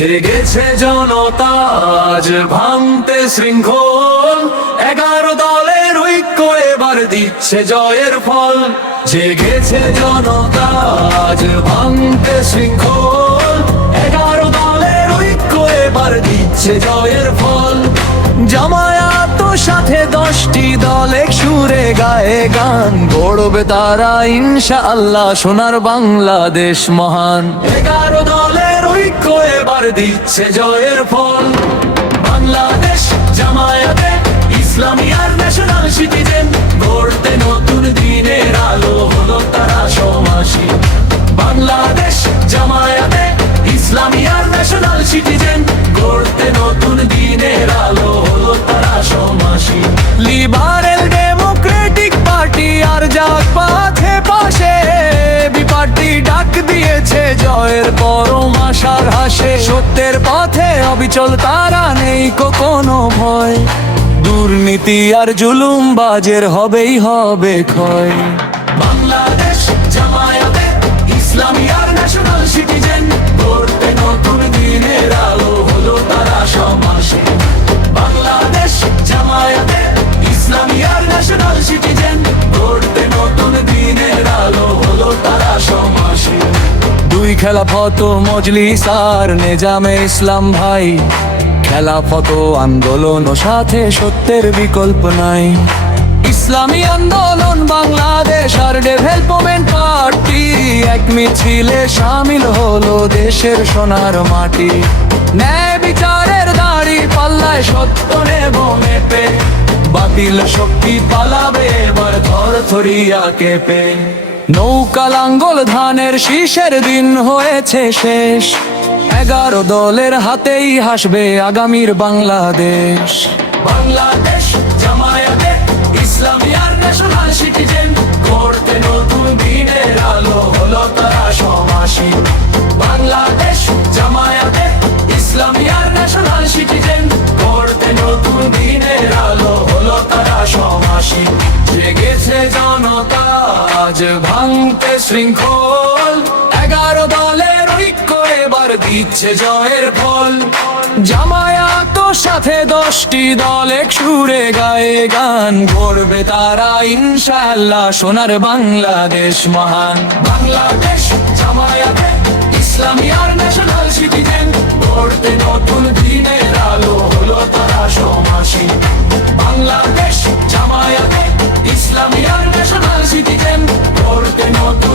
জেগেছে জনতা আজ ভাঙতে শৃঙ্খল। এগারো দলের ঐক্য এবার দিচ্ছে জয়ের ফল। জেগেছে জনতা আজ ভাঙতে শৃঙ্খল। এগারো দলের ঐক্য এবার দিচ্ছে জয়ের ফল। জামায়াত সাথে দশটি দলে সুরে গায়ে গান। গড়বে তারা ইনশা আল্লাহ সোনার বাংলাদেশ মহান। এগারো এবার দিচ্ছে জয়ের ফল। বাংলাদেশ জয়ের পরম আশার হাসে। সত্যের পথে অবিচল তারা নেই কোনো ভয়। দুর্নীতি আর জুলুম বাজের হবেই হবে ক্ষয়। দুই খেলা ফত মজলিস আর নেজামে ইসলাম ভাই। খেলা ফত আন্দোলন ও সাথে সত্যের বিকল্প নাই। ইসলামী আন্দোলন বাংলাদেশ আর ডেভেলপমেন্ট পার্টি। এক মিছিলে সামিল হলো দেশের সোনার মাটি। ন্যায় বিচারের দাড়ি পাল্লায় সত্য নেব মেপে। বাতিল শক্তি পালাবে, এবার ধর থরিয়া কেঁপে। নৌকা লাঙ্গল ধানের শীষের দিন হয়েছে শেষ। এগারো দলের হাতেই হাসবে আগামীর বাংলাদেশ। বাংলাদেশ, জামায়াতে, ইসলামী ন্যাশনাল সিটিজেন করতে নতুন ন্যাশনাল সিটিজেন করতে নতুন দিনের সমাসী জেগেছে জনতা আজ ভাঙতে শৃঙ্খল। এগারো দলের ঐক্য এবার দিচ্ছে জয়ের ফল। জামায়াত সাথে দশটি দল এক সুরে গায়ে গান করবে তারা, ইনশাআল্লাহ সোনার বাংলাদেশ মহান। বাংলাদেশ জামায়াতে, ইসলামী আর ন্যাশনাল সিটিজেন them out.